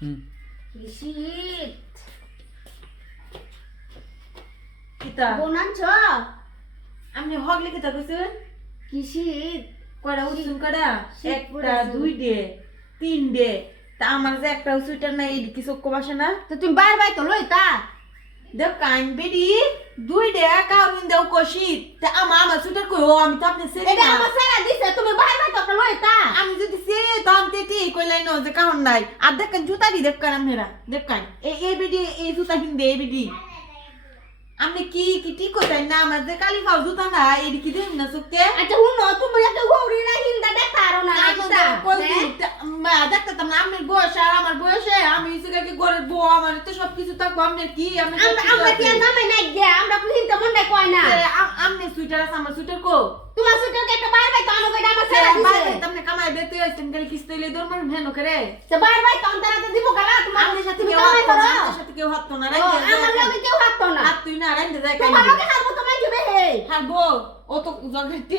শীত কিতা বনাঞ্চ আপনি হগলে কিতা কইছেন কি শীত কয়টা উঠছুন কয়টা শীত একটা পড়েছে। দুই ডে তিন ডে তা আমার যে একটা সুইটার নাই এর কি চোখ বাসে না তো তুমি বারবার তো লইতা দেখ কাইন বেডি দুই ডে কাউরিন দেও কশিত তা আমার সুইটার কই ও আমি তো আপনি সেরি এটা না আমার সারা দিছে তুমি বারবার তো লইতা আমি যদি সেরি তো আমি তেটি কইলাই ন যে কাউন নাই আর দেখ জুতা দি দেখ কান মেরা দেখ কান এই বেডি এই জুতা কিনবে এই বেডি আপনি কি কি ঠিক কইতাই না আমার যে কালি ফাউ জুতা না এর কি দেন না চোখে আচ্ছা হুনো তুমি একটা গৌরী না হিন্দা দেখতারো না আচ্ছা দেখতে তো আমার বয়স আর আমার বয়সে আমি ইসে কি করে বউ আমার তো সবকিছু থাকবো আপনার কি আমি আমরা কি জামাই নাই গে আমরা হিন্দা মন্ডে কয় না আপনি সুইটার আছে আমার সুইটার কো তোমার সুটকে একটা বারবার তো আমাকে আমার সারা দিছে আপনি কামাই দিতে হইছেন গেলে কিস্তি লই দর মার ভেন করে সে বারবার তো অন্তরাতে দিব গালা তোমার আপনার সাথে তুমি কেউ কামাই হাত করো না আপনার সাথে কেউ হাত না আমার লগে কেউ হাঁটতো না হাত তুই না রাইন্দে যায় তোমার লগে হারবো তোমায় দিবে হে হারবো ও তো জগতে